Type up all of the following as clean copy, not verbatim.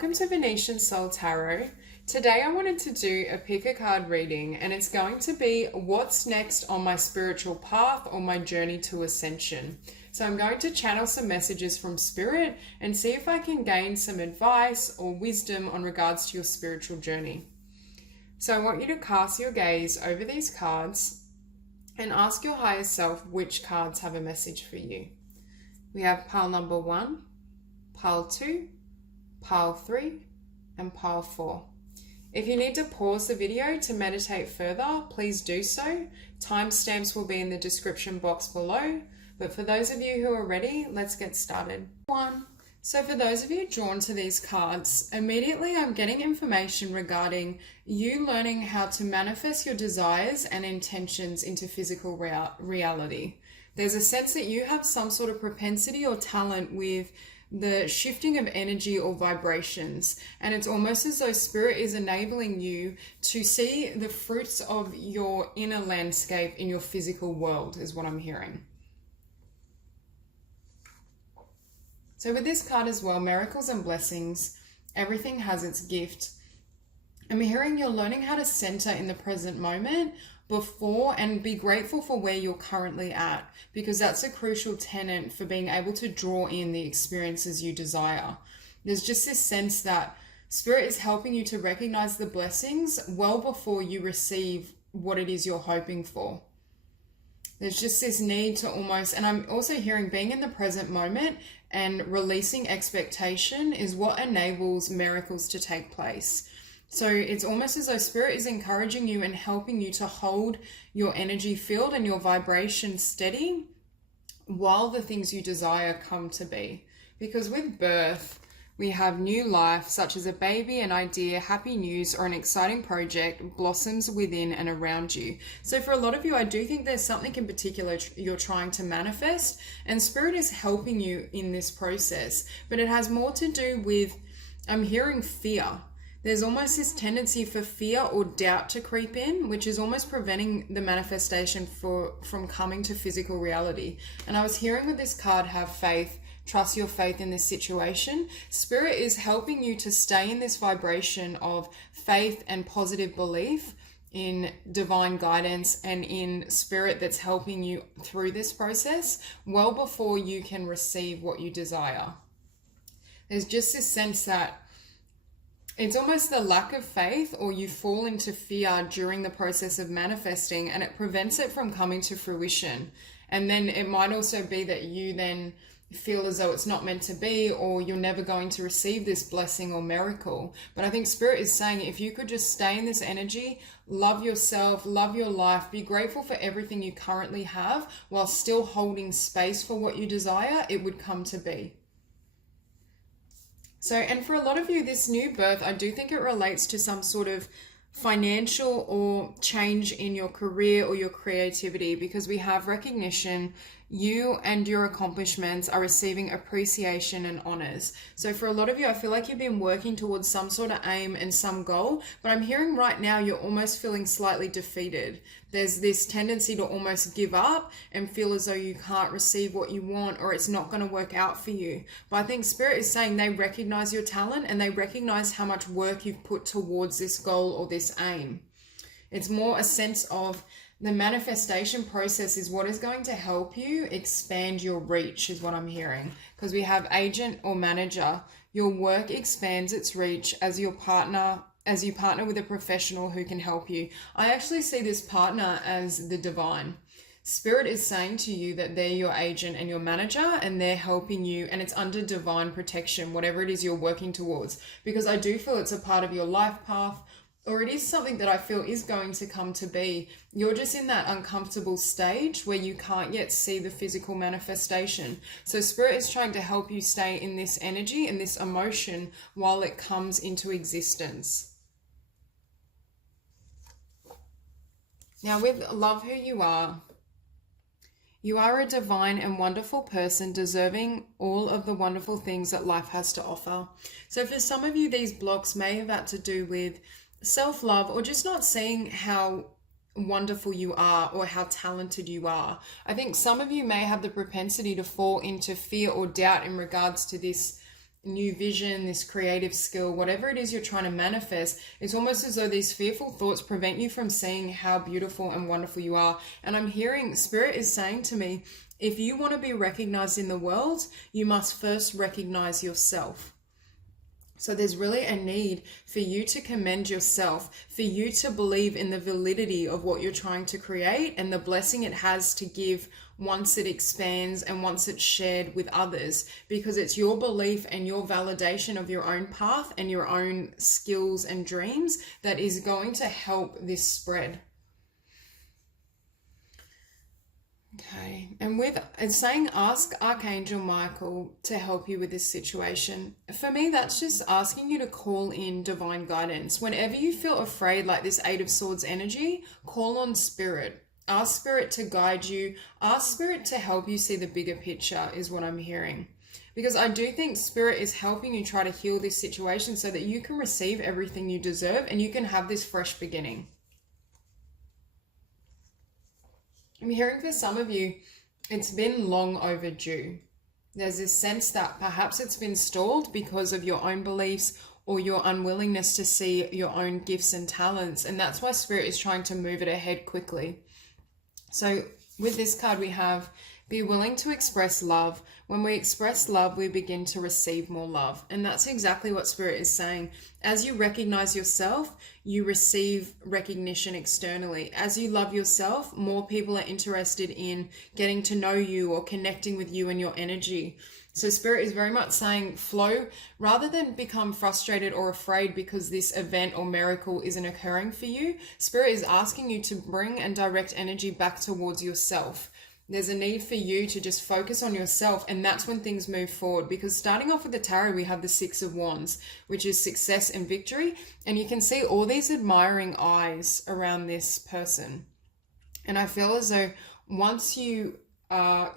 Welcome to Venusian Soul Tarot. Today I wanted to do a pick a card reading, and it's going to be what's next on my spiritual path or my journey to ascension. So I'm going to channel some messages from spirit and see if I can gain some advice or wisdom on regards to your spiritual journey. So I want you to cast your gaze over these cards and ask your higher self which cards have a message for you. We have pile number 1, pile 2, pile 3 and pile 4. If you need to pause the video to meditate further, please do so. Timestamps will be in the description box below. But for those of you who are ready, let's get started. 1. So for those of you drawn to these cards, immediately I'm getting information regarding you learning how to manifest your desires and intentions into physical reality. There's a sense that you have some sort of propensity or talent with the shifting of energy or vibrations, and it's almost as though spirit is enabling you to see the fruits of your inner landscape in your physical world, is what I'm hearing. So with this card as well, miracles and blessings, everything has its gift. I'm hearing you're learning how to center in the present moment before and be grateful for where you're currently at, because that's a crucial tenet for being able to draw in the experiences you desire. There's just this sense that spirit is helping you to recognize the blessings well before you receive what it is you're hoping for. There's just this need to almost, and I'm also hearing being in the present moment and releasing expectation is what enables miracles to take place. So it's almost as though spirit is encouraging you and helping you to hold your energy field and your vibration steady while the things you desire come to be. Because with birth, we have new life, such as a baby, an idea, happy news, or an exciting project blossoms within and around you. So for a lot of you, I do think there's something in particular you're trying to manifest, and spirit is helping you in this process. But it has more to do with, I'm hearing fear. There's almost this tendency for fear or doubt to creep in, which is almost preventing the manifestation from coming to physical reality. And I was hearing with this card, have faith, trust your faith in this situation. Spirit is helping you to stay in this vibration of faith and positive belief in divine guidance and in spirit that's helping you through this process well before you can receive what you desire. There's just this sense that it's almost the lack of faith, or you fall into fear during the process of manifesting, and it prevents it from coming to fruition. And then it might also be that you then feel as though it's not meant to be, or you're never going to receive this blessing or miracle. But I think spirit is saying, if you could just stay in this energy, love yourself, love your life, be grateful for everything you currently have while still holding space for what you desire, it would come to be. So, and for a lot of you, this new birth, I do think it relates to some sort of financial or change in your career or your creativity, because we have recognition. You and your accomplishments are receiving appreciation and honors. So for a lot of you, I feel like you've been working towards some sort of aim and some goal, but I'm hearing right now you're almost feeling slightly defeated. There's this tendency to almost give up and feel as though you can't receive what you want, or it's not going to work out for you. But I think spirit is saying they recognize your talent and they recognize how much work you've put towards this goal or this aim. It's more a sense of the manifestation process is what is going to help you expand your reach, is what I'm hearing. Because we have agent or manager. Your work expands its reach as you partner with a professional who can help you. I actually see this partner as the divine. Spirit is saying to you that they're your agent and your manager, and they're helping you, and it's under divine protection, whatever it is you're working towards. Because I do feel it's a part of your life path, or it is something that I feel is going to come to be. You're just in that uncomfortable stage where you can't yet see the physical manifestation. So spirit is trying to help you stay in this energy and this emotion while it comes into existence. Now with love who you are a divine and wonderful person deserving all of the wonderful things that life has to offer. So for some of you, these blocks may have had to do with self-love, or just not seeing how wonderful you are or how talented you are. I think some of you may have the propensity to fall into fear or doubt in regards to this new vision, this creative skill, whatever it is you're trying to manifest, it's almost as though these fearful thoughts prevent you from seeing how beautiful and wonderful you are. And I'm hearing Spirit is saying to me, if you want to be recognized in the world, you must first recognize yourself. So there's really a need for you to commend yourself, for you to believe in the validity of what you're trying to create and the blessing it has to give once it expands and once it's shared with others, because it's your belief and your validation of your own path and your own skills and dreams that is going to help this spread. Okay, and with it's saying ask Archangel Michael to help you with this situation. For me, that's just asking you to call in divine guidance. Whenever you feel afraid, like this Eight of Swords energy, call on Spirit. Ask Spirit to guide you. Ask Spirit to help you see the bigger picture is what I'm hearing. Because I do think Spirit is helping you try to heal this situation so that you can receive everything you deserve and you can have this fresh beginning. I'm hearing for some of you, it's been long overdue. There's this sense that perhaps it's been stalled because of your own beliefs or your unwillingness to see your own gifts and talents. And that's why Spirit is trying to move it ahead quickly. So with this card, we have be willing to express love. When we express love, we begin to receive more love. And that's exactly what Spirit is saying. As you recognize yourself, you receive recognition externally. As you love yourself, more people are interested in getting to know you or connecting with you and your energy. So Spirit is very much saying flow rather than become frustrated or afraid because this event or miracle isn't occurring for you. Spirit is asking you to bring and direct energy back towards yourself. There's a need for you to just focus on yourself, and that's when things move forward. Because starting off with the tarot, we have the Six of Wands, which is success and victory. And you can see all these admiring eyes around this person. And I feel as though once you are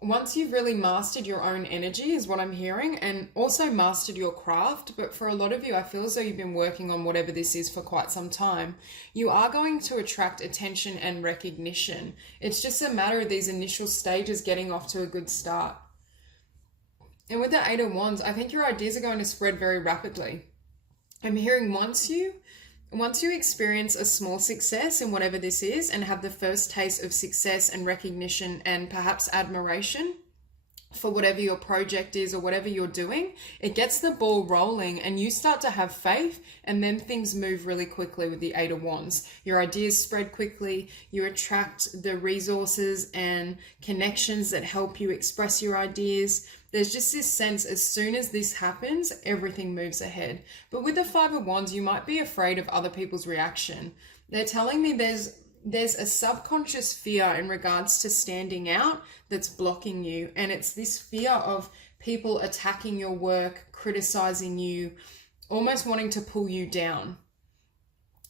once you've really mastered your own energy is what I'm hearing, and also mastered your craft, but for a lot of you, I feel as though you've been working on whatever this is for quite some time, you are going to attract attention and recognition. It's just a matter of these initial stages getting off to a good start. And with the Eight of Wands, I think your ideas are going to spread very rapidly. I'm hearing once you experience a small success in whatever this is and have the first taste of success and recognition and perhaps admiration for whatever your project is or whatever you're doing, it gets the ball rolling and you start to have faith, and then things move really quickly with the Eight of Wands. Your ideas spread quickly, you attract the resources and connections that help you express your ideas. There's just this sense as soon as this happens, everything moves ahead. But with the Five of Wands, you might be afraid of other people's reaction. They're telling me there's a subconscious fear in regards to standing out that's blocking you. And it's this fear of people attacking your work, criticizing you, almost wanting to pull you down.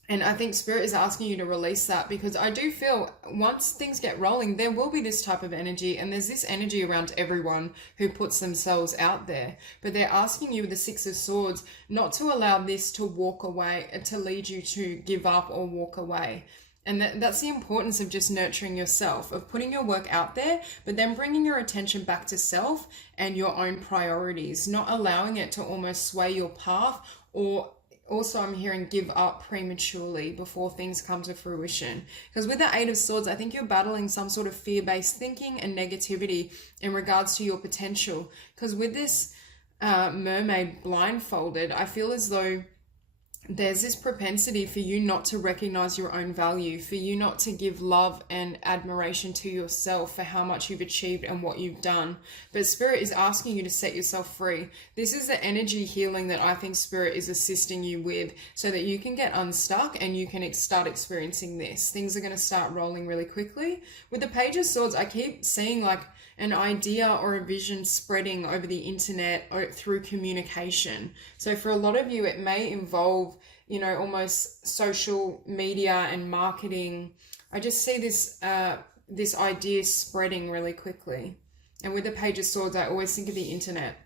And I think Spirit is asking you to release that, because I do feel once things get rolling, there will be this type of energy, and there's this energy around everyone who puts themselves out there. But they're asking you with the Six of Swords not to allow this to walk away and to lead you to give up or walk away. And that's the importance of just nurturing yourself, of putting your work out there, but then bringing your attention back to self and your own priorities, not allowing it to almost sway your path. Or also I'm hearing give up prematurely before things come to fruition. Because with the Eight of Swords, I think you're battling some sort of fear-based thinking and negativity in regards to your potential. Because with this mermaid blindfolded, I feel as though there's this propensity for you not to recognize your own value, for you not to give love and admiration to yourself for how much you've achieved and what you've done. But Spirit is asking you to set yourself free. This is the energy healing that I think Spirit is assisting you with, so that you can get unstuck and you can start experiencing this. Things are going to start rolling really quickly. With the Page of Swords, I keep seeing like an idea or a vision spreading over the internet or through communication. So for a lot of you, it may involve, almost social media and marketing. I just see this idea spreading really quickly. And with the Page of Swords, I always think of the internet.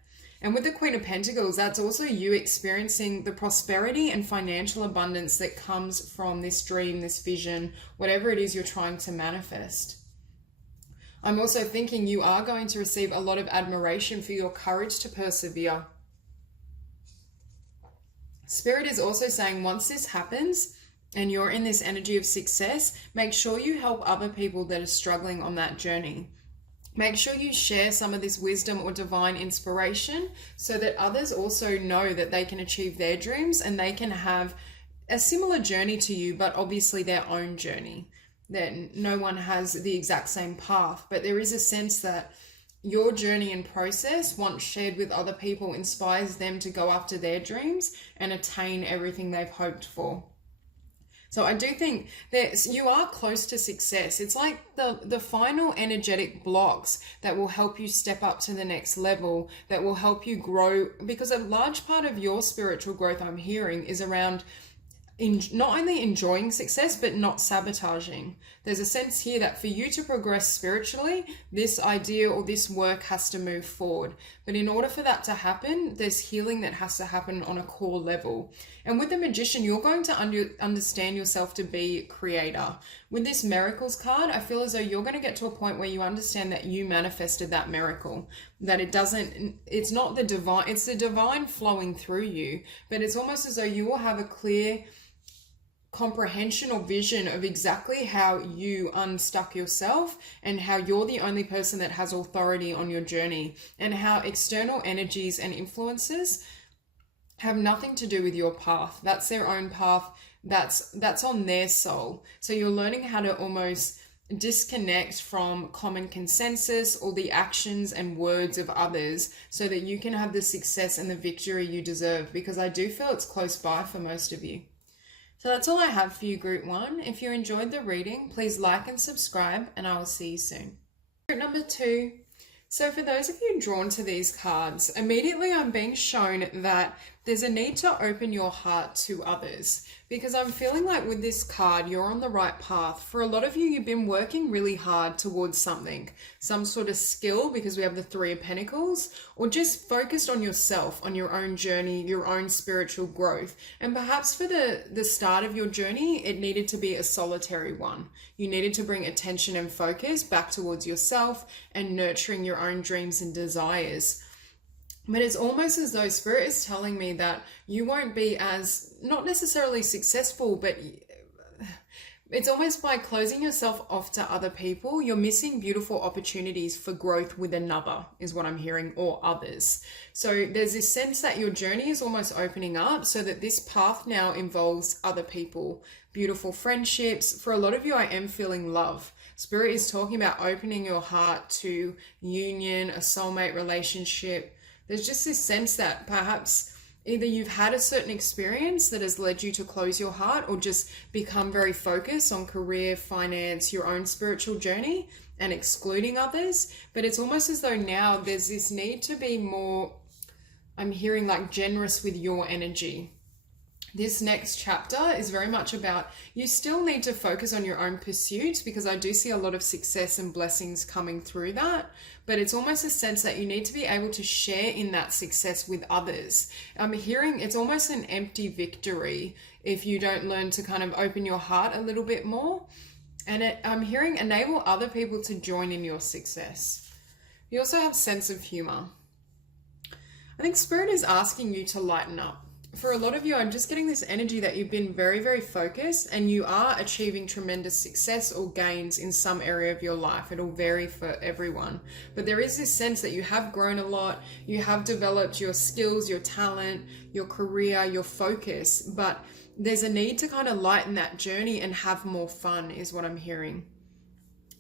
And with the Queen of Pentacles, that's also you experiencing the prosperity and financial abundance that comes from this dream, this vision, whatever it is you're trying to manifest. I'm also thinking you are going to receive a lot of admiration for your courage to persevere. Spirit is also saying once this happens and you're in this energy of success, make sure you help other people that are struggling on that journey. Make sure you share some of this wisdom or divine inspiration so that others also know that they can achieve their dreams and they can have a similar journey to you, but obviously their own journey. That no one has the exact same path, but there is a sense that your journey and process, once shared with other people, inspires them to go after their dreams and attain everything they've hoped for. So I do think that you are close to success. It's like the final energetic blocks that will help you step up to the next level, that will help you grow, because a large part of your spiritual growth, I'm hearing, is around not only enjoying success, but not sabotaging. There's a sense here that for you to progress spiritually, this idea or this work has to move forward. But in order for that to happen, there's healing that has to happen on a core level. And with the Magician, you're going to understand yourself to be creator. With this Miracles card, I feel as though you're going to get to a point where you understand that you manifested that miracle. That it's not the divine, it's the divine flowing through you. But it's almost as though you will have a clear comprehension or vision of exactly how you unstuck yourself and how you're the only person that has authority on your journey, and how external energies and influences have nothing to do with your path. That's their own path. That's on their soul. So you're learning how to almost disconnect from common consensus or the actions and words of others so that you can have the success and the victory you deserve, because I do feel it's close by for most of you. So that's all I have for you, Group 1. If you enjoyed the reading, please like and subscribe, and I will see you soon. Group number 2. So for those of you drawn to these cards, immediately I'm being shown that there's a need to open your heart to others, because I'm feeling like with this card, you're on the right path. For a lot of you, you've been working really hard towards something, some sort of skill, because we have the 3 of Pentacles, or just focused on yourself, on your own journey, your own spiritual growth. And perhaps for the start of your journey, it needed to be a solitary one. You needed to bring attention and focus back towards yourself and nurturing your own dreams and desires. But it's almost as though Spirit is telling me that you won't be as, not necessarily successful, but it's almost by closing yourself off to other people, you're missing beautiful opportunities for growth with another, is what I'm hearing, or others. So there's this sense that your journey is almost opening up so that this path now involves other people, beautiful friendships. For a lot of you, I am feeling love. Spirit is talking about opening your heart to union, a soulmate relationship. There's just this sense that perhaps either you've had a certain experience that has led you to close your heart, or just become very focused on career, finance, your own spiritual journey, and excluding others. But it's almost as though now there's this need to be more, I'm hearing, like generous with your energy. This next chapter is very much about, you still need to focus on your own pursuits, because I do see a lot of success and blessings coming through that. But it's almost a sense that you need to be able to share in that success with others. I'm hearing it's almost an empty victory if you don't learn to kind of open your heart a little bit more. And I'm hearing enable other people to join in your success. You also have sense of humor. I think Spirit is asking you to lighten up. For a lot of you, I'm just getting this energy that you've been very, very focused, and you are achieving tremendous success or gains in some area of your life. It'll vary for everyone. But there is this sense that you have grown a lot, you have developed your skills, your talent, your career, your focus, but there's a need to kind of lighten that journey and have more fun, is what I'm hearing.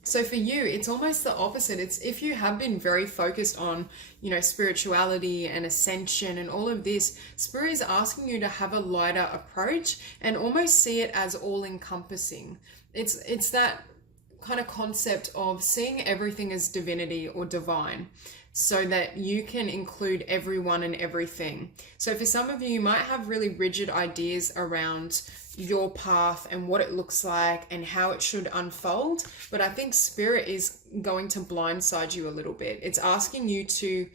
So for you, it's almost the opposite. It's if you have been very focused on, spirituality and ascension and all of this, Spirit is asking you to have a lighter approach and almost see it as all encompassing. It's that kind of concept of seeing everything as divinity or divine, so that you can include everyone and everything. So for some of you, you might have really rigid ideas around your path and what it looks like and how it should unfold. But I think Spirit is going to blindside you a little bit. It's asking you to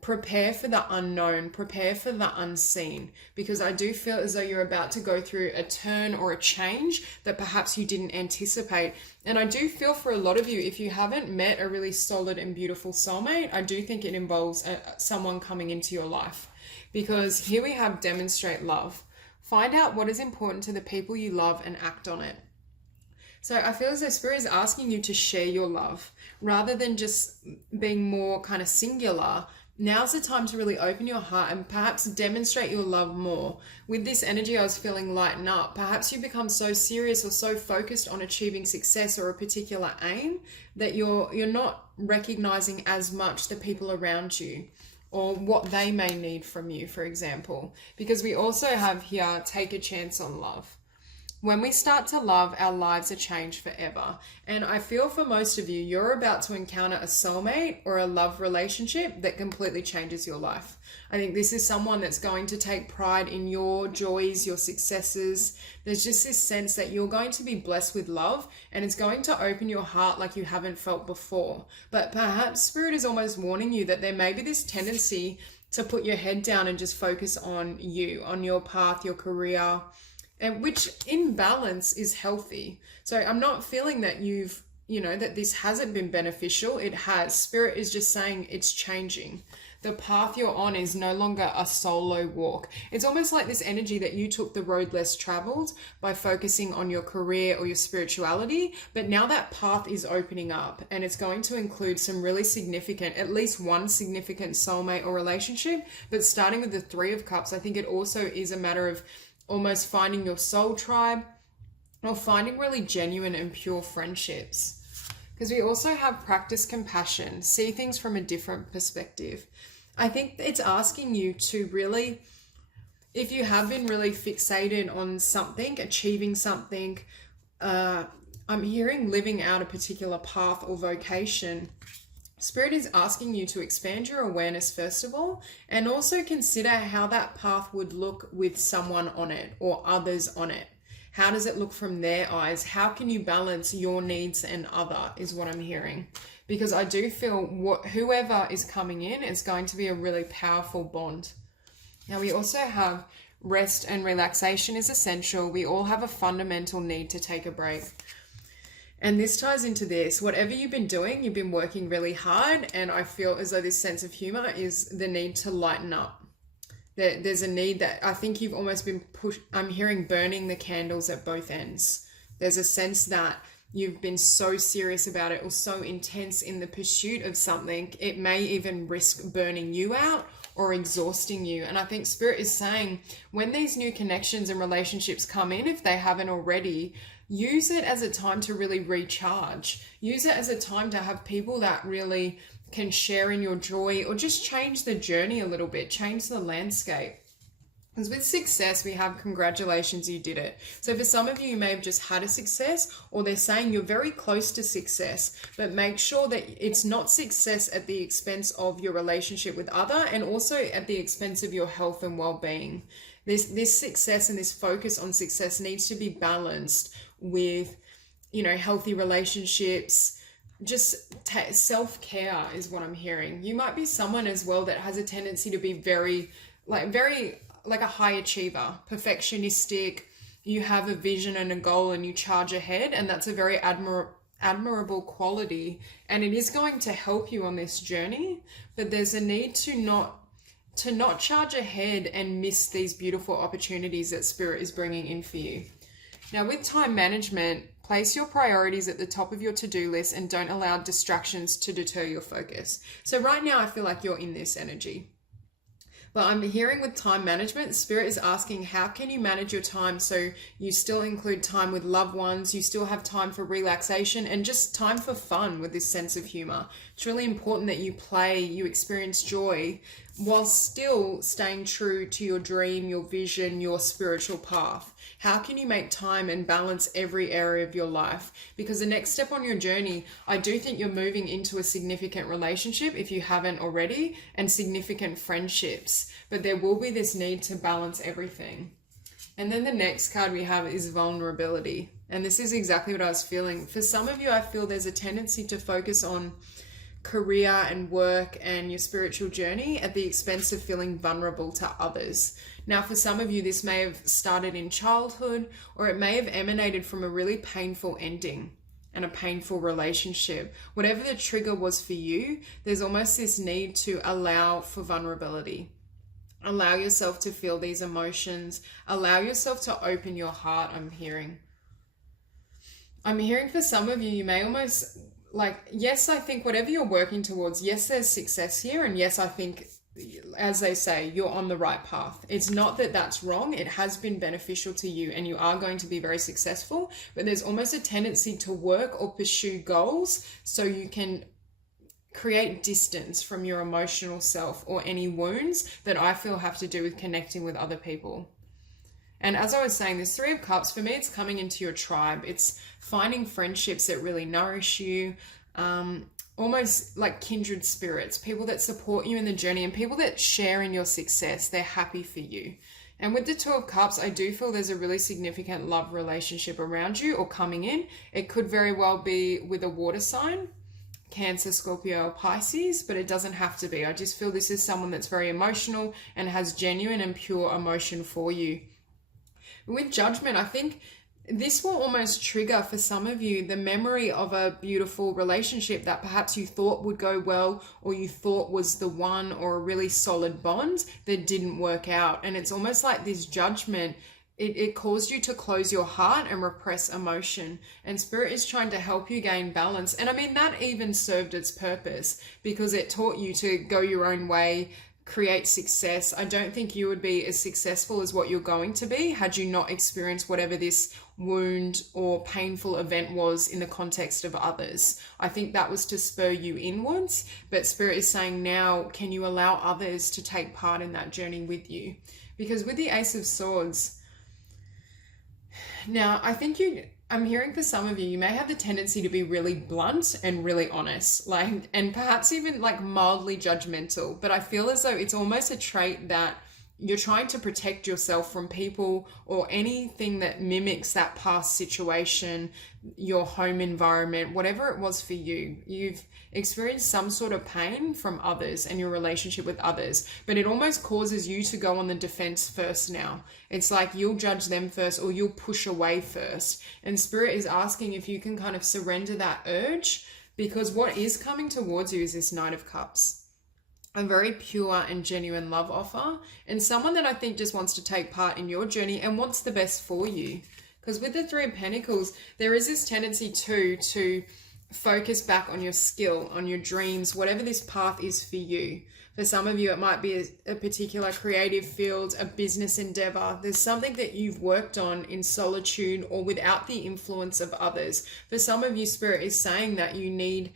prepare for the unknown, prepare for the unseen, because I do feel as though you're about to go through a turn or a change that perhaps you didn't anticipate. And I do feel for a lot of you, if you haven't met a really solid and beautiful soulmate, I do think it involves someone coming into your life, because here we have demonstrate love. Find out what is important to the people you love and act on it. So I feel as though Spirit is asking you to share your love rather than just being more kind of singular. Now's the time to really open your heart and perhaps demonstrate your love more. With this energy, I was feeling lighten up. Perhaps you become so serious or so focused on achieving success or a particular aim that you're not recognizing as much the people around you or what they may need from you, for example. Because we also have here, take a chance on love. When we start to love, our lives are changed forever. And I feel for most of you, you're about to encounter a soulmate or a love relationship that completely changes your life. I think this is someone that's going to take pride in your joys, your successes. There's just this sense that you're going to be blessed with love, and it's going to open your heart like you haven't felt before. But perhaps Spirit is almost warning you that there may be this tendency to put your head down and just focus on you, on your path, your career, and which in balance is healthy. So I'm not feeling that that this hasn't been beneficial. It has. Spirit is just saying it's changing. The path you're on is no longer a solo walk. It's almost like this energy that you took the road less traveled by focusing on your career or your spirituality. But now that path is opening up, and it's going to include some really significant, at least one significant soulmate or relationship. But starting with the Three of Cups, I think it also is a matter of almost finding your soul tribe or finding really genuine and pure friendships. Because we also have practice compassion, see things from a different perspective. I think it's asking you to really, if you have been really fixated on something, achieving something, I'm hearing living out a particular path or vocation, Spirit is asking you to expand your awareness first of all, and also consider how that path would look with someone on it or others on it. How does it look from their eyes? How can you balance your needs and other is what I'm hearing. Because I do feel whoever is coming in is going to be a really powerful bond. Now we also have rest and relaxation is essential. We all have a fundamental need to take a break. And this ties into this. Whatever you've been doing, you've been working really hard, and I feel as though this sense of humor is the need to lighten up. There's a need that I think you've almost been pushed. I'm hearing burning the candles at both ends. There's a sense that you've been so serious about it or so intense in the pursuit of something, it may even risk burning you out or exhausting you. And I think Spirit is saying when these new connections and relationships come in, if they haven't already, use it as a time to really recharge. Use it as a time to have people that really can share in your joy or just change the journey a little bit, change the landscape. Because with success, we have congratulations, you did it. So for some of you, you may have just had a success, or they're saying you're very close to success, but make sure that it's not success at the expense of your relationship with other, and also at the expense of your health and well-being. This success and this focus on success needs to be balanced with, healthy relationships. Just self-care is what I'm hearing. You might be someone as well that has a tendency to be very like a high achiever, perfectionistic. You have a vision and a goal and you charge ahead, and that's a very admirable quality, and it is going to help you on this journey. But there's a need to not charge ahead and miss these beautiful opportunities that Spirit is bringing in for you. Now with time management, place your priorities at the top of your to-do list and don't allow distractions to deter your focus. So right now I feel like you're in this energy. But I'm hearing with time management, Spirit is asking, how can you manage your time so you still include time with loved ones, you still have time for relaxation and just time for fun with this sense of humor. It's really important that you play, you experience joy, while still staying true to your dream, your vision, your spiritual path. How can you make time and balance every area of your life? Because the next step on your journey, I do think you're moving into a significant relationship if you haven't already, and significant friendships. But there will be this need to balance everything. And then the next card we have is vulnerability. And this is exactly what I was feeling. For some of you, I feel there's a tendency to focus on career and work and your spiritual journey at the expense of feeling vulnerable to others. Now, for some of you, this may have started in childhood, or it may have emanated from a really painful ending and a painful relationship. Whatever the trigger was for you, there's almost this need to allow for vulnerability. Allow yourself to feel these emotions. Allow yourself to open your heart, I'm hearing. I'm hearing for some of you, you may almost yes, I think whatever you're working towards, yes, there's success here. And yes, I think, as they say, you're on the right path. It's not that that's wrong. It has been beneficial to you and you are going to be very successful, but there's almost a tendency to work or pursue goals so you can create distance from your emotional self or any wounds that I feel have to do with connecting with other people. And as I was saying, this Three of Cups, for me, it's coming into your tribe. It's finding friendships that really nourish you, almost like kindred spirits, people that support you in the journey and people that share in your success. They're happy for you. And with the Two of Cups, I do feel there's a really significant love relationship around you or coming in. It could very well be with a water sign, Cancer, Scorpio, or Pisces, but it doesn't have to be. I just feel this is someone that's very emotional and has genuine and pure emotion for you. With Judgment, I think this will almost trigger for some of you the memory of a beautiful relationship that perhaps you thought would go well, or you thought was the one, or a really solid bond that didn't work out. And it's almost like this judgment, it caused you to close your heart and repress emotion. And Spirit is trying to help you gain balance. And I mean, that even served its purpose because it taught you to go your own way, create success. I don't think you would be as successful as what you're going to be had you not experienced whatever this wound or painful event was in the context of others. I think that was to spur you inwards, but Spirit is saying now, can you allow others to take part in that journey with you? Because with the Ace of Swords, now I think I'm hearing for some of you, you may have the tendency to be really blunt and really honest, and perhaps even mildly judgmental, but I feel as though it's almost a trait that you're trying to protect yourself from people or anything that mimics that past situation, your home environment, whatever it was for you. You've experienced some sort of pain from others and your relationship with others, but it almost causes you to go on the defense first now. It's like you'll judge them first or you'll push away first. And Spirit is asking if you can kind of surrender that urge, because what is coming towards you is this Knight of Cups. A very pure and genuine love offer, and someone that I think just wants to take part in your journey and wants the best for you. Because with the Three of Pentacles, there is this tendency to focus back on your skill, on your dreams, whatever this path is for you. For some of you, it might be a particular creative field, a business endeavor. There's something that you've worked on in solitude or without the influence of others. For some of you, Spirit is saying that you need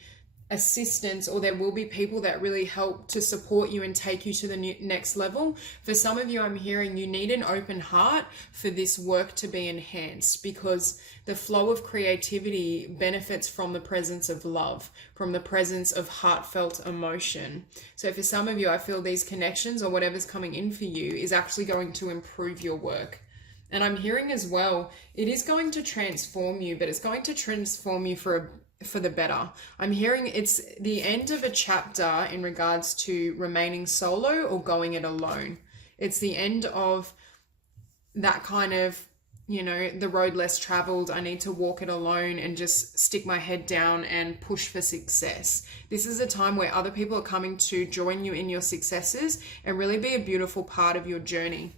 assistance, or there will be people that really help to support you and take you to the next level. For some of you, I'm hearing you need an open heart for this work to be enhanced, because the flow of creativity benefits from the presence of love, from the presence of heartfelt emotion. So for some of you, I feel these connections or whatever's coming in for you is actually going to improve your work. And I'm hearing as well, it is going to transform you, but it's going to transform you for the better. I'm hearing it's the end of a chapter in regards to remaining solo or going it alone. It's the end of that kind of, the road less traveled. I need to walk it alone and just stick my head down and push for success. This is a time where other people are coming to join you in your successes and really be a beautiful part of your journey.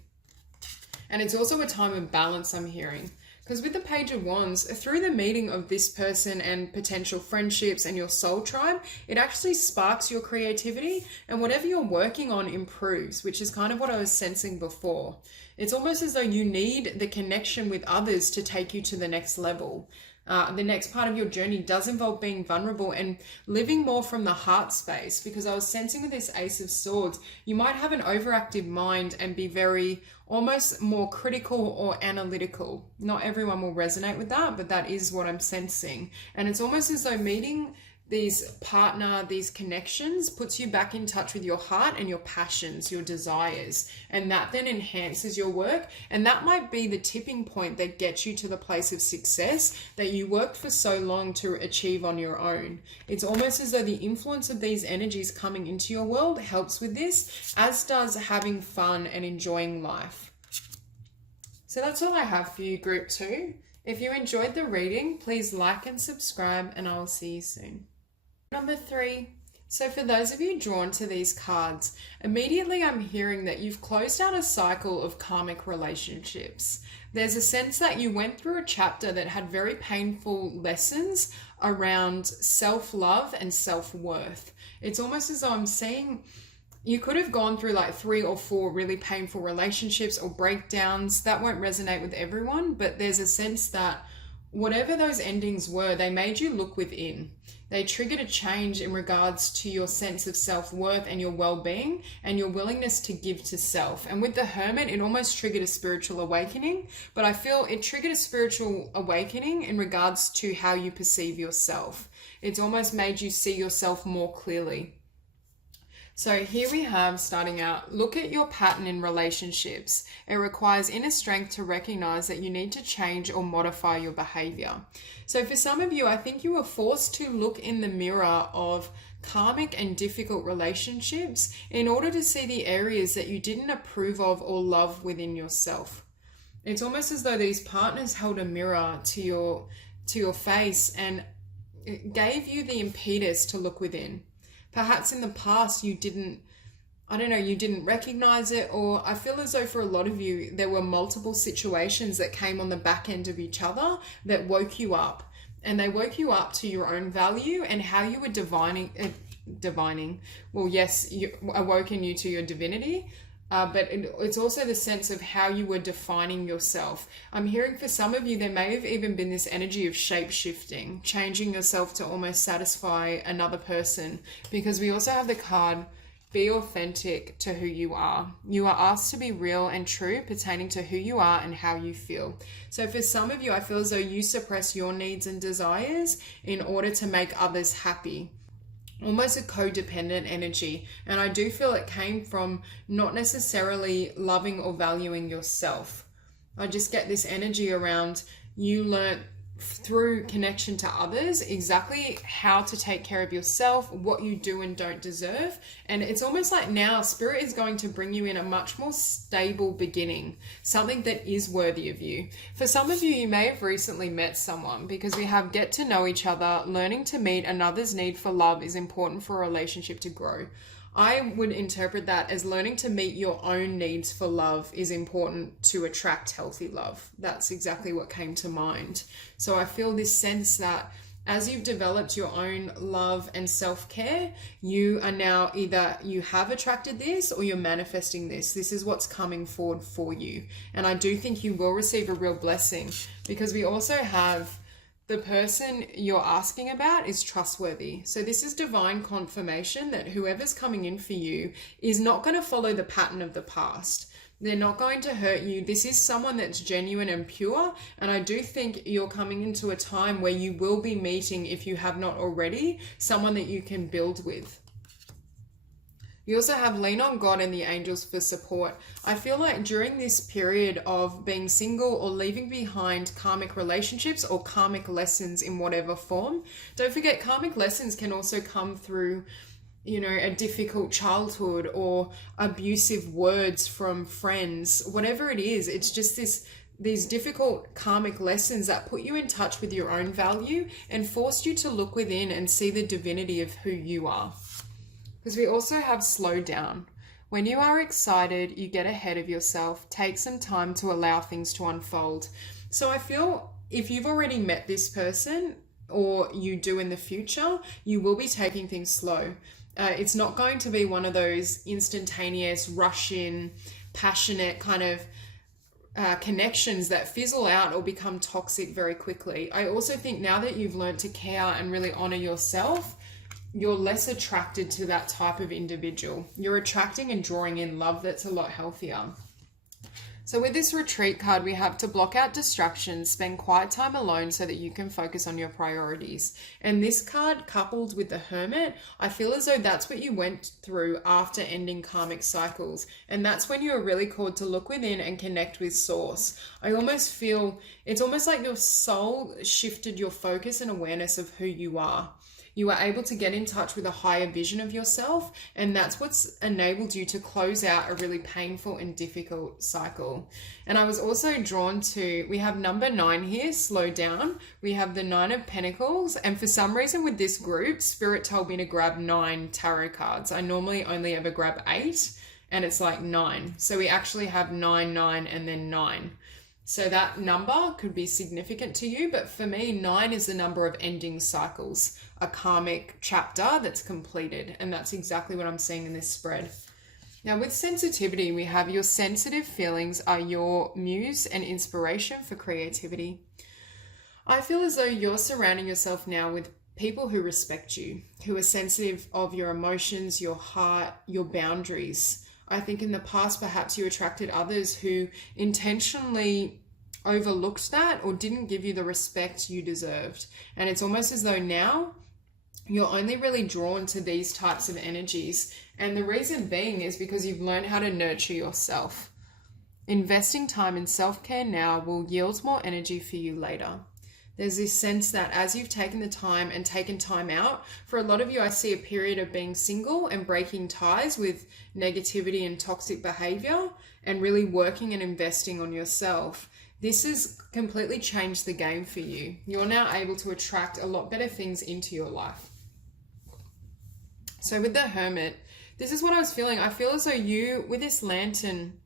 And it's also a time of balance, I'm hearing. Because with the Page of Wands, through the meeting of this person and potential friendships and your soul tribe, it actually sparks your creativity, and whatever you're working on improves, which is kind of what I was sensing before. It's almost as though you need the connection with others to take you to the next level. The next part of your journey does involve being vulnerable and living more from the heart space, because I was sensing with this Ace of Swords, you might have an overactive mind and be very almost more critical or analytical. Not everyone will resonate with that, but that is what I'm sensing. And it's almost as though meeting partner, these connections puts you back in touch with your heart and your passions, your desires, and that then enhances your work. And that might be the tipping point that gets you to the place of success that you worked for so long to achieve on your own. It's almost as though the influence of these energies coming into your world helps with this, as does having fun and enjoying life. So that's all I have for you, Group 2. If you enjoyed the reading, please like and subscribe, and I will see you soon. Number 3. So for those of you drawn to these cards, immediately I'm hearing that you've closed out a cycle of karmic relationships. There's a sense that you went through a chapter that had very painful lessons around self-love and self-worth. It's almost as though I'm seeing you could have gone through like 3 or 4 really painful relationships or breakdowns. That won't resonate with everyone, but there's a sense that whatever those endings were, they made you look within. They triggered a change in regards to your sense of self-worth and your well-being and your willingness to give to self. And with the Hermit, it almost triggered a spiritual awakening, but I feel it triggered a spiritual awakening in regards to how you perceive yourself. It's almost made you see yourself more clearly. So here we have, starting out, look at your pattern in relationships. It requires inner strength to recognize that you need to change or modify your behavior. So for some of you, I think you were forced to look in the mirror of karmic and difficult relationships in order to see the areas that you didn't approve of or love within yourself. It's almost as though these partners held a mirror to your face and it gave you the impetus to look within. Perhaps in the past you didn't recognize it, or I feel as though for a lot of you, there were multiple situations that came on the back end of each other that woke you up. And they woke you up to your own value and how you were divining. Well, yes, awoken you to your divinity, but it's also the sense of how you were defining yourself. I'm hearing for some of you, there may have even been this energy of shape-shifting, changing yourself to almost satisfy another person, because we also have the card, be authentic to who you are. You are asked to be real and true pertaining to who you are and how you feel. So for some of you, I feel as though you suppress your needs and desires in order to make others happy. Almost a codependent energy. And I do feel it came from not necessarily loving or valuing yourself. I just get this energy around you learnt through connection to others exactly how to take care of yourself, what you do and don't deserve. And it's almost like now Spirit is going to bring you in a much more stable beginning, something that is worthy of you. For some of you, you may have recently met someone, because we have get to know each other. Learning to meet another's need for love is important for a relationship to grow. I would interpret that as learning to meet your own needs for love is important to attract healthy love. That's exactly what came to mind. So I feel this sense that as you've developed your own love and self-care, you are now either you have attracted this or you're manifesting this. This is what's coming forward for you. And I do think you will receive a real blessing, because we also have the person you're asking about is trustworthy. So this is divine confirmation that whoever's coming in for you is not going to follow the pattern of the past. They're not going to hurt you. This is someone that's genuine and pure. And I do think you're coming into a time where you will be meeting, if you have not already, someone that you can build with. You also have lean on God and the angels for support. I feel like during this period of being single or leaving behind karmic relationships or karmic lessons in whatever form, don't forget karmic lessons can also come through, a difficult childhood or abusive words from friends, whatever it is. It's just these difficult karmic lessons that put you in touch with your own value and forced you to look within and see the divinity of who you are. Because we also have slow down. When you are excited, you get ahead of yourself. Take some time to allow things to unfold. So I feel if you've already met this person, or you do in the future, you will be taking things slow. It's not going to be one of those instantaneous, rush-in, passionate kind of connections that fizzle out or become toxic very quickly. I also think now that you've learned to care and really honor yourself, you're less attracted to that type of individual. You're attracting and drawing in love that's a lot healthier. So with this retreat card, we have to block out distractions, spend quiet time alone so that you can focus on your priorities. And this card, coupled with the Hermit, I feel as though that's what you went through after ending karmic cycles. And that's when you are really called to look within and connect with Source. I almost feel it's almost like your soul shifted your focus and awareness of who you are. You are able to get in touch with a higher vision of yourself, and that's what's enabled you to close out a really painful and difficult cycle. And I was also drawn to, we have number 9 here, slow down. We have the 9 of Pentacles, and for some reason with this group, Spirit told me to grab 9 tarot cards. I normally only ever grab 8, and it's like 9. So we actually have 9, 9, and then 9. So that number could be significant to you, but for me, 9 is the number of ending cycles, a karmic chapter that's completed. And that's exactly what I'm seeing in this spread. Now with sensitivity, we have your sensitive feelings are your muse and inspiration for creativity. I feel as though you're surrounding yourself now with people who respect you, who are sensitive of your emotions, your heart, your boundaries. I think in the past, perhaps you attracted others who intentionally overlooked that or didn't give you the respect you deserved. And it's almost as though now you're only really drawn to these types of energies. And the reason being is because you've learned how to nurture yourself. Investing time in self-care now will yield more energy for you later. There's this sense that as you've taken the time and taken time out, for a lot of you, I see a period of being single and breaking ties with negativity and toxic behavior and really working and investing on yourself. This has completely changed the game for you. You're now able to attract a lot better things into your life. So with the Hermit, this is what I was feeling. I feel as though you, with this lantern,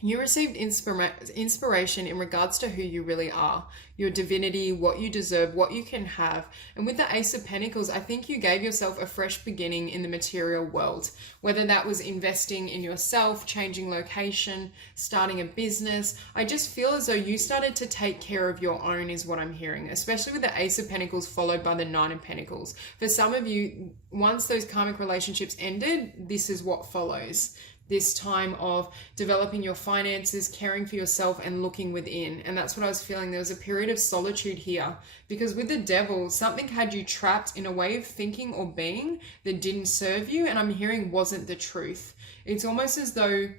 you received inspiration in regards to who you really are, your divinity, what you deserve, what you can have. And with the Ace of Pentacles, I think you gave yourself a fresh beginning in the material world, whether that was investing in yourself, changing location, starting a business. I just feel as though you started to take care of your own is what I'm hearing, especially with the Ace of Pentacles followed by the 9 of Pentacles. For some of you, once those karmic relationships ended, this is what follows. This time of developing your finances, caring for yourself and looking within. And that's what I was feeling. There was a period of solitude here because with the Devil, something had you trapped in a way of thinking or being that didn't serve you. And I'm hearing wasn't the truth. It's almost as though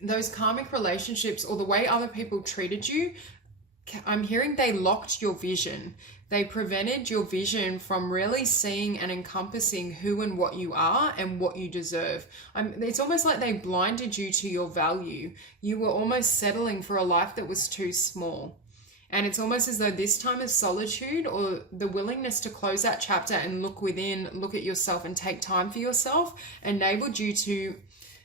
those karmic relationships or the way other people treated you, I'm hearing they locked your vision. They prevented your vision from really seeing and encompassing who and what you are and what you deserve. It's almost like they blinded you to your value. You were almost settling for a life that was too small. And it's almost as though this time of solitude or the willingness to close that chapter and look within, look at yourself and take time for yourself enabled you to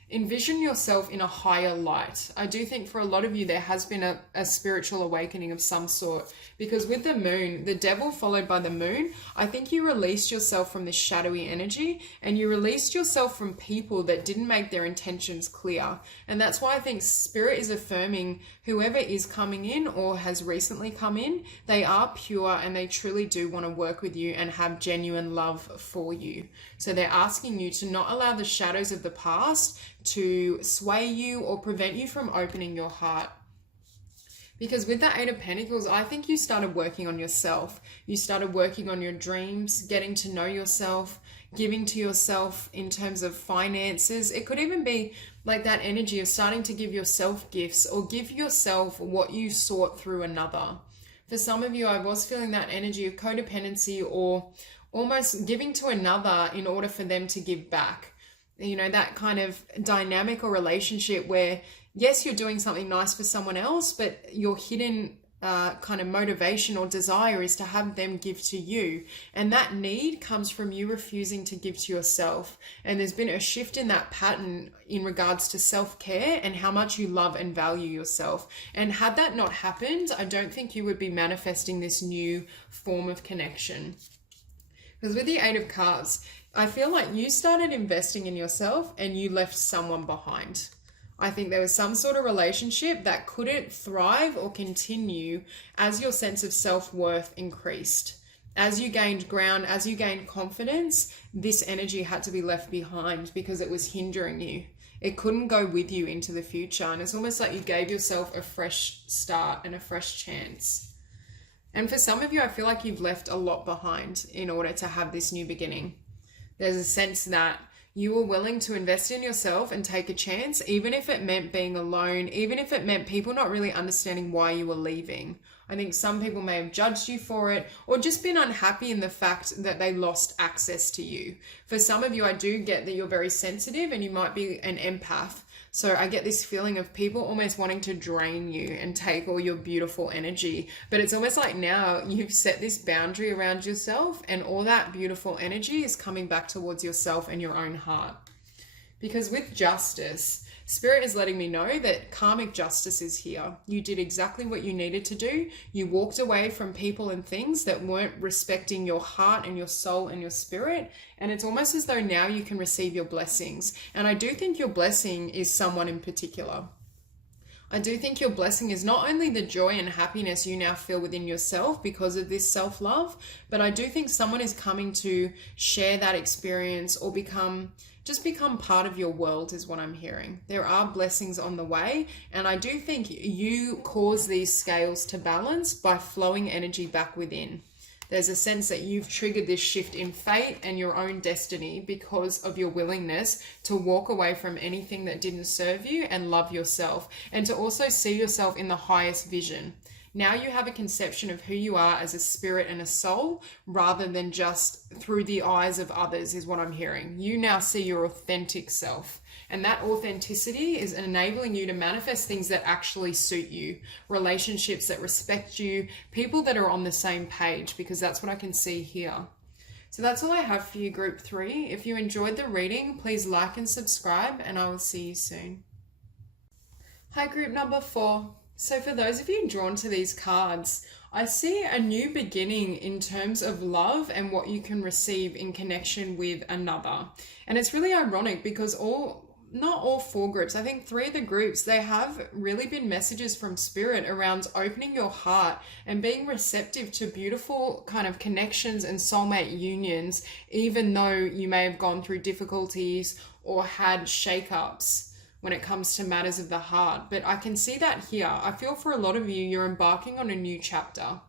envision yourself in a higher light. I do think for a lot of you, there has been a spiritual awakening of some sort because with the moon, the Devil followed by the moon, I think you released yourself from this shadowy energy and you released yourself from people that didn't make their intentions clear. And that's why I think Spirit is affirming whoever is coming in or has recently come in, they are pure and they truly do want to work with you and have genuine love for you. So they're asking you to not allow the shadows of the past to sway you or prevent you from opening your heart. Because with the 8 of Pentacles, I think you started working on yourself. You started working on your dreams, getting to know yourself, giving to yourself in terms of finances. It could even be like that energy of starting to give yourself gifts or give yourself what you sought through another. For some of you, I was feeling that energy of codependency or almost giving to another in order for them to give back. You know, that kind of dynamic or relationship where, yes, you're doing something nice for someone else, but your hidden kind of motivation or desire is to have them give to you. And that need comes from you refusing to give to yourself. And there's been a shift in that pattern in regards to self-care and how much you love and value yourself. And had that not happened, I don't think you would be manifesting this new form of connection. Because with the 8 of Cups, I feel like you started investing in yourself and you left someone behind. I think there was some sort of relationship that couldn't thrive or continue as your sense of self-worth increased. As you gained ground, as you gained confidence, this energy had to be left behind because it was hindering you. It couldn't go with you into the future. And it's almost like you gave yourself a fresh start and a fresh chance. And for some of you, I feel like you've left a lot behind in order to have this new beginning. There's a sense that you were willing to invest in yourself and take a chance, even if it meant being alone, even if it meant people not really understanding why you were leaving. I think some people may have judged you for it or just been unhappy in the fact that they lost access to you. For some of you, I do get that you're very sensitive and you might be an empath. So I get this feeling of people almost wanting to drain you and take all your beautiful energy. But it's almost like now you've set this boundary around yourself and all that beautiful energy is coming back towards yourself and your own heart. Because with justice, Spirit is letting me know that karmic justice is here. You did exactly what you needed to do. You walked away from people and things that weren't respecting your heart and your soul and your spirit. And it's almost as though now you can receive your blessings. And I do think your blessing is someone in particular. I do think your blessing is not only the joy and happiness you now feel within yourself because of this self-love, but I do think someone is coming to share that experience or become part of your world is what I'm hearing. There are blessings on the way, and I do think you cause these scales to balance by flowing energy back within. There's a sense that you've triggered this shift in fate and your own destiny because of your willingness to walk away from anything that didn't serve you and love yourself, and to also see yourself in the highest vision. Now you have a conception of who you are as a spirit and a soul rather than just through the eyes of others is what I'm hearing. You now see your authentic self, and that authenticity is enabling you to manifest things that actually suit you, relationships that respect you, people that are on the same page, because that's what I can see here. So that's all I have for you, Group 3. If you enjoyed the reading, please like and subscribe, and I will see you soon. Hi, Group number 4. So for those of you drawn to these cards, I see a new beginning in terms of love and what you can receive in connection with another. And it's really ironic because not all 4 groups, I think 3 of the groups, they have really been messages from Spirit around opening your heart and being receptive to beautiful kind of connections and soulmate unions, even though you may have gone through difficulties or had shakeups when it comes to matters of the heart. But I can see that here. I feel for a lot of you, you're embarking on a new chapter.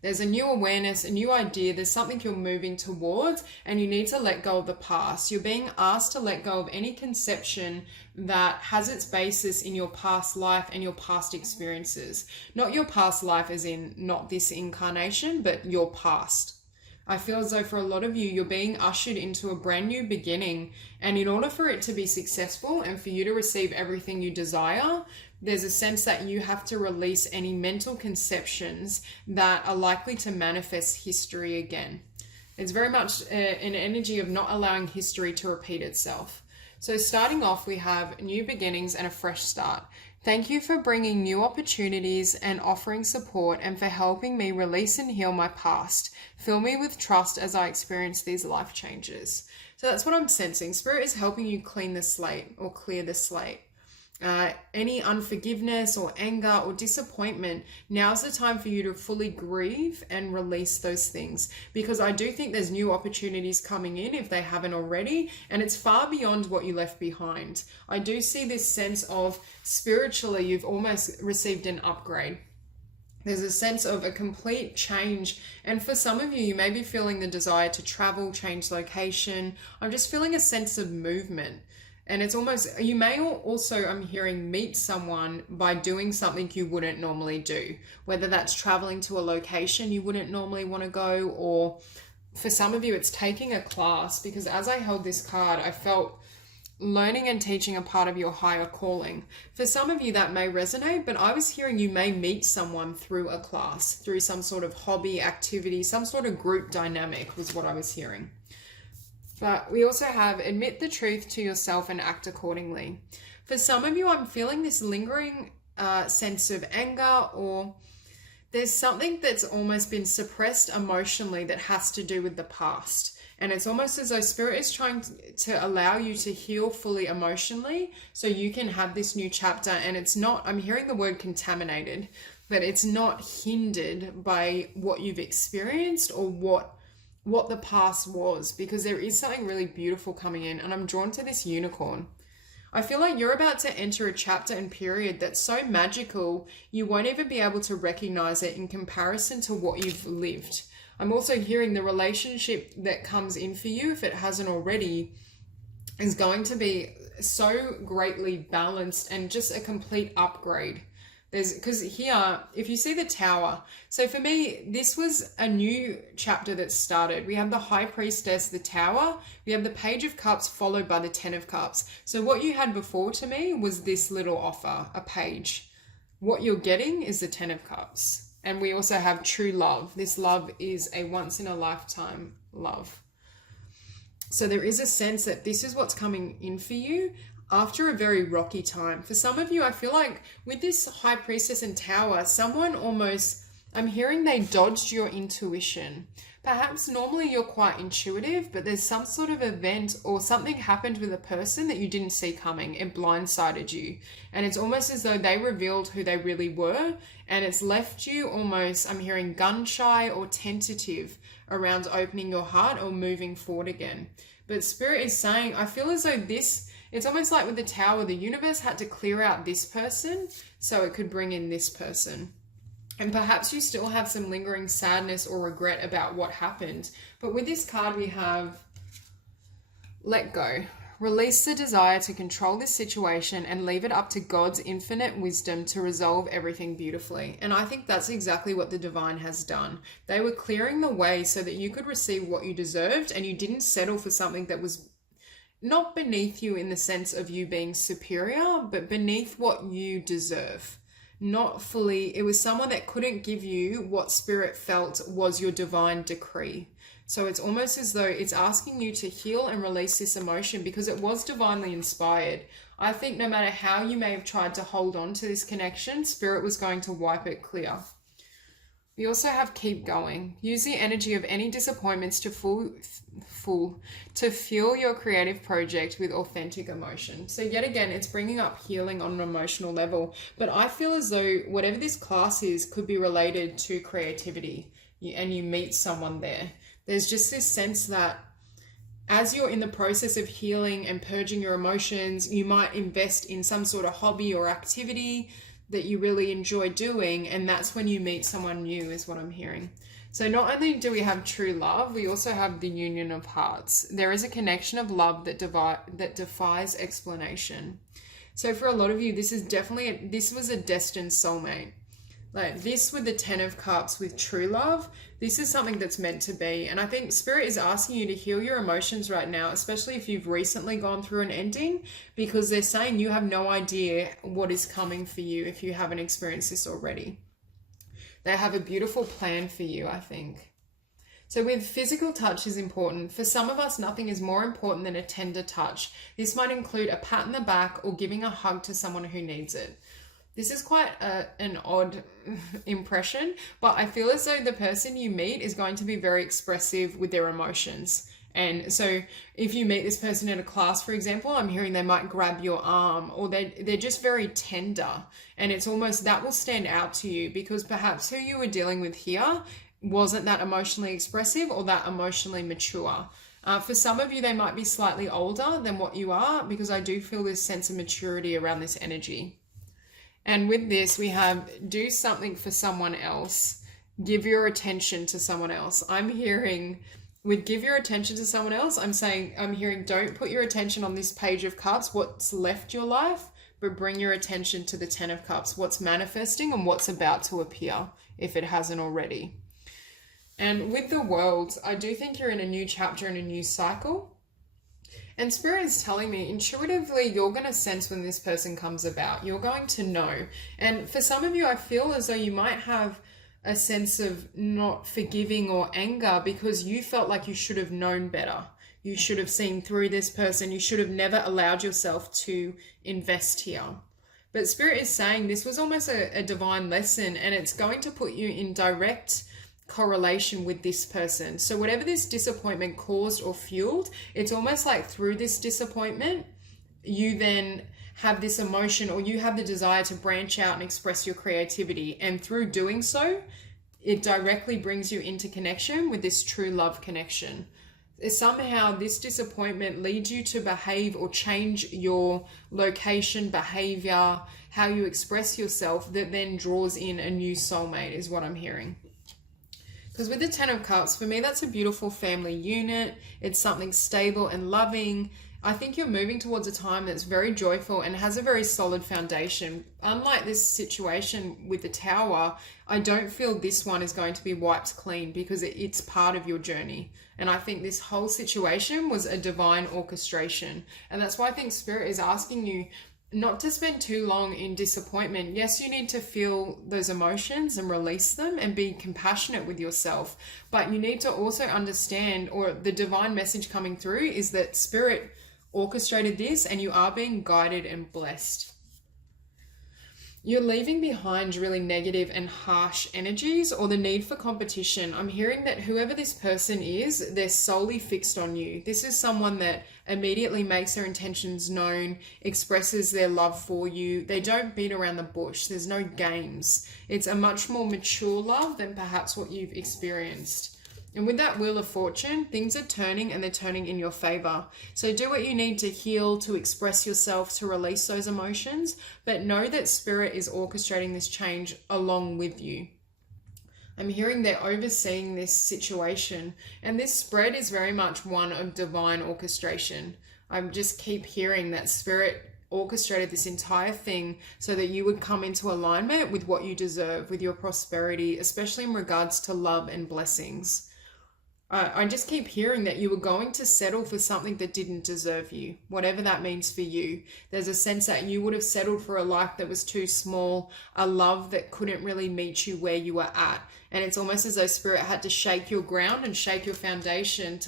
There's a new awareness, a new idea. There's something you're moving towards, and you need to let go of the past. You're being asked to let go of any conception that has its basis in your past life and your past experiences. Not your past life as in not this incarnation, but your past. I feel as though for a lot of you, you're being ushered into a brand new beginning. And in order for it to be successful and for you to receive everything you desire, there's a sense that you have to release any mental conceptions that are likely to manifest history again. It's very much an energy of not allowing history to repeat itself. So starting off, we have new beginnings and a fresh start. Thank you for bringing new opportunities and offering support, and for helping me release and heal my past. Fill me with trust as I experience these life changes. So that's what I'm sensing. Spirit is helping you clean the slate or clear the slate. Any unforgiveness or anger or disappointment, now's the time for you to fully grieve and release those things, because I do think there's new opportunities coming in if they haven't already, and it's far beyond what you left behind. I do see this sense of spiritually you've almost received an upgrade. There's a sense of a complete change, and for some of you, you may be feeling the desire to travel, change location. I'm just feeling a sense of movement. And it's almost, you may also, I'm hearing, meet someone by doing something you wouldn't normally do. Whether that's traveling to a location you wouldn't normally want to go, or for some of you, it's taking a class, because as I held this card, I felt learning and teaching a part of your higher calling. For some of you, that may resonate, but I was hearing you may meet someone through a class, through some sort of hobby, activity, some sort of group dynamic was what I was hearing. But we also have admit the truth to yourself and act accordingly. For some of you, I'm feeling this lingering sense of anger, or there's something that's almost been suppressed emotionally that has to do with the past. And it's almost as though Spirit is trying to allow you to heal fully emotionally so you can have this new chapter. And it's not, I'm hearing the word contaminated, but it's not hindered by what you've experienced or what the past was, because there is something really beautiful coming in. And I'm drawn to this unicorn. I feel like you're about to enter a chapter and period that's so magical, you won't even be able to recognize it in comparison to what you've lived. I'm also hearing the relationship that comes in for you, if it hasn't already, is going to be so greatly balanced and just a complete upgrade. Because here, if you see the Tower, so for me, this was a new chapter that started. We have the High Priestess, the Tower, we have the Page of Cups followed by the Ten of Cups. So what you had before to me was this little offer, a page. What you're getting is the Ten of Cups. And we also have true love. This love is a once in a lifetime love. So there is a sense that this is what's coming in for you after a very rocky time. For some of you, I feel like with this High Priestess and Tower, someone almost, I'm hearing they dodged your intuition. Perhaps normally you're quite intuitive, but there's some sort of event or something happened with a person that you didn't see coming. It blindsided you. And it's almost as though they revealed who they really were, and it's left you almost, I'm hearing gun shy or tentative around opening your heart or moving forward again. But Spirit is saying, I feel as though this, it's almost like with the Tower, the universe had to clear out this person so it could bring in this person. And perhaps you still have some lingering sadness or regret about what happened. But with this card, we have let go. Release the desire to control this situation and leave it up to God's infinite wisdom to resolve everything beautifully. And I think that's exactly what the divine has done. They were clearing the way so that you could receive what you deserved, and you didn't settle for something that was not beneath you in the sense of you being superior, but beneath what you deserve. Not fully, it was someone that couldn't give you what Spirit felt was your divine decree. So it's almost as though it's asking you to heal and release this emotion because it was divinely inspired. I think no matter how you may have tried to hold on to this connection, Spirit was going to wipe it clear. We also have keep going. Use the energy of any disappointments to fuel your creative project with authentic emotion. So yet again, it's bringing up healing on an emotional level. But I feel as though whatever this class is could be related to creativity, and you meet someone there. There's just this sense that as you're in the process of healing and purging your emotions, you might invest in some sort of hobby or activity that you really enjoy doing, and that's when you meet someone new, is what I'm hearing. So not only do we have true love, we also have the union of hearts. There is a connection of love that defies explanation. So for a lot of you, this was a destined soulmate. Like this with the Ten of Cups with true love, this is something that's meant to be. And I think Spirit is asking you to heal your emotions right now, especially if you've recently gone through an ending, because they're saying you have no idea what is coming for you if you haven't experienced this already. They have a beautiful plan for you, I think. So with physical touch is important. For some of us, nothing is more important than a tender touch. This might include a pat on the back or giving a hug to someone who needs it. This is quite an odd impression, but I feel as though the person you meet is going to be very expressive with their emotions. And so if you meet this person in a class, for example, I'm hearing they might grab your arm, or they're just very tender. And it's almost that will stand out to you because perhaps who you were dealing with here wasn't that emotionally expressive or that emotionally mature. For some of you, they might be slightly older than what you are, because I do feel this sense of maturity around this energy. And with this, we have do something for someone else. Give your attention to someone else. I'm hearing with give your attention to someone else, I'm hearing don't put your attention on this Page of Cups, what's left your life, but bring your attention to the Ten of Cups, what's manifesting and what's about to appear if it hasn't already. And with the World, I do think you're in a new chapter and a new cycle. And Spirit is telling me intuitively you're going to sense when this person comes about. You're going to know. And for some of you, I feel as though you might have a sense of not forgiving or anger because you felt like you should have known better. You should have seen through this person. You should have never allowed yourself to invest here. But Spirit is saying this was almost a divine lesson, and it's going to put you in direct correlation with this person. So whatever this disappointment caused or fueled, it's almost like through this disappointment, you then have this emotion or you have the desire to branch out and express your creativity. And through doing so, it directly brings you into connection with this true love connection. somehow this disappointment leads you to behave or change your location, behavior, how you express yourself, that then draws in a new soulmate, is what I'm hearing. Because with the Ten of Cups, for me, that's a beautiful family unit. It's something stable and loving. I think you're moving towards a time that's very joyful and has a very solid foundation. Unlike this situation with the Tower, I don't feel this one is going to be wiped clean, because it's part of your journey. And I think this whole situation was a divine orchestration. And that's why I think Spirit is asking you not to spend too long in disappointment. Yes, you need to feel those emotions and release them and be compassionate with yourself. But you need to also understand, or the divine message coming through is that Spirit orchestrated this and you are being guided and blessed. You're leaving behind really negative and harsh energies or the need for competition. I'm hearing that whoever this person is, they're solely fixed on you. This is someone that immediately makes their intentions known, expresses their love for you. They don't beat around the bush. There's no games. It's a much more mature love than perhaps what you've experienced. And with that Wheel of Fortune, things are turning, and they're turning in your favor. So do what you need to heal, to express yourself, to release those emotions, but know that Spirit is orchestrating this change along with you. I'm hearing they're overseeing this situation, and this spread is very much one of divine orchestration. I just keep hearing that Spirit orchestrated this entire thing so that you would come into alignment with what you deserve, with your prosperity, especially in regards to love and blessings. I just keep hearing that you were going to settle for something that didn't deserve you, whatever that means for you. There's a sense that you would have settled for a life that was too small, a love that couldn't really meet you where you were at. And it's almost as though Spirit had to shake your ground and shake your foundation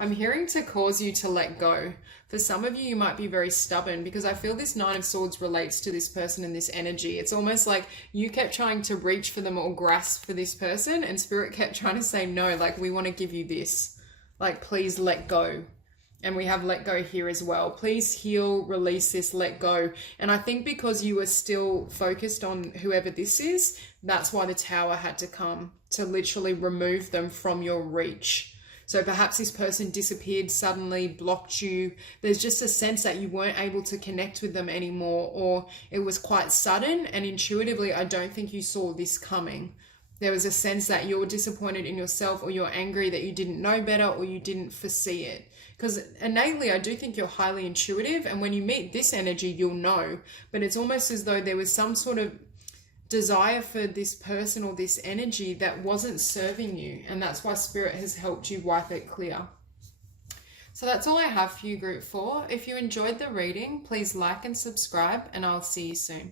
I'm hearing to cause you to let go. For some of you, you might be very stubborn, because I feel this Nine of Swords relates to this person and this energy. It's almost like you kept trying to reach for them or grasp for this person, and Spirit kept trying to say, no, like, we want to give you this. Like, please let go. And we have let go here as well. Please heal, release this, let go. And I think because you were still focused on whoever this is, that's why the Tower had to come, to literally remove them from your reach. So perhaps this person disappeared suddenly, blocked you. There's just a sense that you weren't able to connect with them anymore, or it was quite sudden, and intuitively, I don't think you saw this coming. There was a sense that you're disappointed in yourself, or you're angry that you didn't know better, or you didn't foresee it. Because innately, I do think you're highly intuitive, and when you meet this energy, you'll know. But it's almost as though there was some sort of desire for this person or this energy that wasn't serving you, and that's why Spirit has helped you wipe it clear. So that's all I have for you, Group 4. If you enjoyed the reading, please like and subscribe, and I'll see you soon.